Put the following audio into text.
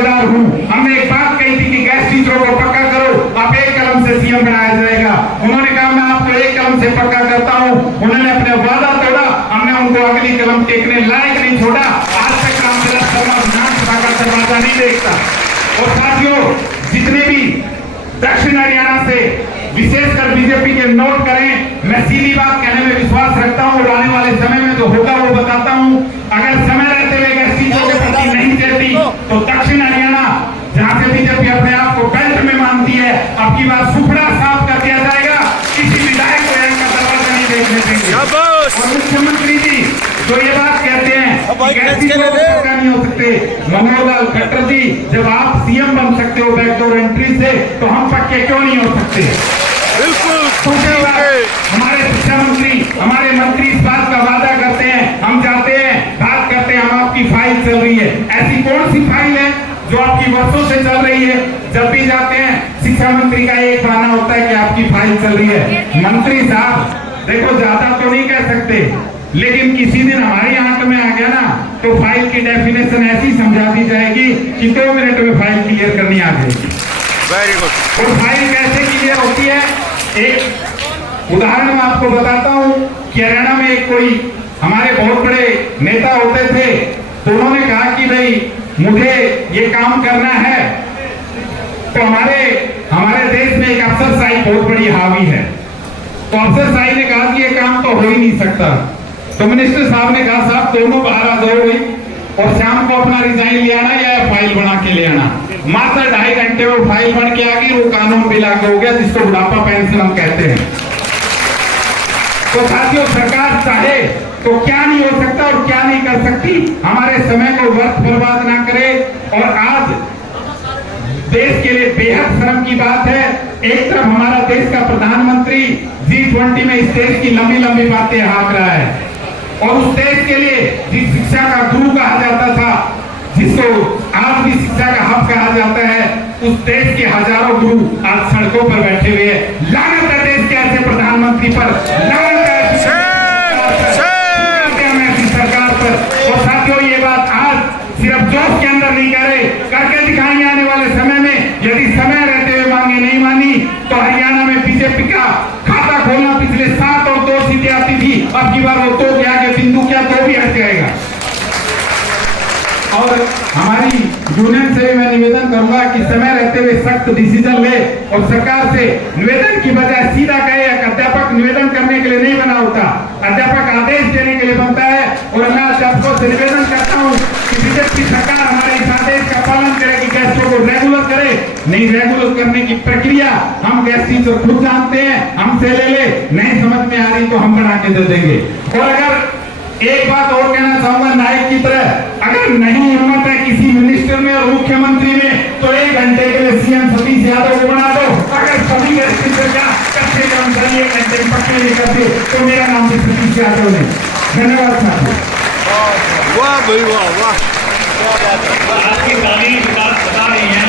दावेदार हूँ। हमने एक बात कही थी कि गैस टीचरों को पक्का करो, आप एक कलम से सीएम बनाया जाएगा। उन्होंने कहा मैं आपको एक कलम से पक्का करता हूँ। उन्होंने अपने वादा तोड़ा, हमने उनको अगली कलम टेकने लायक नहीं छोड़ा। आज तक रामचंद्र शर्मा विधानसभा का दरवाजा नहीं देखता। और साथियों, जितने भी दक्षिण हरियाणा से विशेषकर बीजेपी के नोट करें, मैं सीधी बात कहने में विश्वास रखता हूं और आने वाले समय में जो होगा वो बताता हूं। अगर समय रहते हुए गैस टीचरों के प्रति नहीं देती तो दक्षिण हरियाणा, जहां से बीजेपी अपने आप को बेल्ट में मानती है, अब की बार सुपड़ा साफ कर दिया जाएगा। किसी विधायक को यहाँ का दरवाजा नहीं देखने देंगे। और मुख्यमंत्री जी जो ये बात कहते हैं पक्का नहीं हो सकते, मनोहर लाल खट्टर जी, जब आप सीएम बन सकते हो बैकडोर एंट्री से, तो हम पक्के क्यों नहीं हो सकते? बिल्कुल। हमारे शिक्षा मंत्री, हमारे मंत्री इस बात का वादा करते हैं, हम जाते हैं, बात करते हैं, हम आपकी फाइल चल रही है। ऐसी कौन सी फाइल है जो आपकी वर्षों से चल रही है? जब भी जाते हैं शिक्षा मंत्री का एक बहाना होता है कि आपकी फाइल चल रही है। मंत्री साहब देखो, ज्यादा तो नहीं कह सकते, लेकिन किसी दिन हमारी आंख में आ गया ना तो फाइल की डेफिनेशन ऐसी समझा दी जाएगी कि 2 मिनट में फाइल क्लियर करनी आ जाएगी। Very good. और फाइल कैसे क्लियर होती है? एक उदाहरण मैं आपको बताता हूं कि हरियाणा में एक कोई हमारे बहुत बड़े नेता होते थे, तो उन्होंने कहा कि भाई मुझे ये काम करना है, तो हमारे देश में एक अफसरशाही बहुत बड़ी हावी है। तो अफसरशाही ने कहा कि ये काम तो हो ही नहीं सकता। तो मिनिस्टर साहब ने कहा साहब दोनों बाहर आ जाओगे और शाम को अपना रिजाइन ले आना या फाइल बना के ले आना। मात्र 2.5 घंटे में फाइल बन के आ गई, वो कानून भी लागू हो गया, जिसको बुढ़ापा पेंशन हम कहते हैं। तो साथियों, सरकार चाहे तो क्या नहीं हो सकता और क्या नहीं कर सकती। हमारे समय को व्यर्थ बर्बाद ना करे। और आज देश के लिए बेहद शर्म की बात है, एक तरफ हमारा देश का प्रधानमंत्री G20 में इस देश की लंबी लंबी बातें हाँक रहा है, और उस देश के लिए जिस शिक्षा का गुरु कहा जाता था, जिसको आज भी शिक्षा का हब कहा जाता है, उस देश के हजारों गुरु आज सड़कों पर बैठे हुए हैं। लानत है देश के ऐसे प्रधानमंत्री पर, लानत है ऐसी सरकार पर। और साथियों, ये बात आज सिर्फ जोश के अंदर नहीं कह रहे, करके दिखाएंगे आने वाले समय में। यदि समय रहते हुए मांगे नहीं मानी तो हरियाणा में बीजेपी का खाता खोलना पिछले 7 और 2 सीटें आती थी, अब की बार वो 2 के आगे बिंदु क्या 2 भी हट जाएगा। और हमारी यूनियन से मैं निवेदन करूंगा कि समय रहते हुए सख्त डिसीजन ले, और सरकार से निवेदन की बजाय सीधा कहे। अध्यापक निवेदन करने के लिए नहीं बना होता, अध्यापक आदेश देने के लिए बनता है। और मैं अध्यापकों से निवेदन करता हूं कि बीजेपी सरकार हमारे इस आदेश का पालन करे कि गैसों को रेगुलर करे। नहीं रेगुलर करने की प्रक्रिया हम गैस टीचर खुद जानते हैं, हमसे ले, नहीं समझ में आ रही तो हम बना के दे देंगे। और अगर एक बात और कहना चाहूंगा नायक की तरह, अगर नहीं हिम्मत है किसी मिनिस्टर में और मुख्यमंत्री में, तो 1 घंटे के लिए सीएम सतीश यादव को बना दो। अगर सभी गैस टीचर का कच्चे कर्मचारी 1 घंटे में पक्के नहीं करते तो मेरा नाम भी सतीश यादव नहीं। धन्यवाद साथियों। वाह भाई वाह, वाह। आपकी तारीफ बात बता रही है।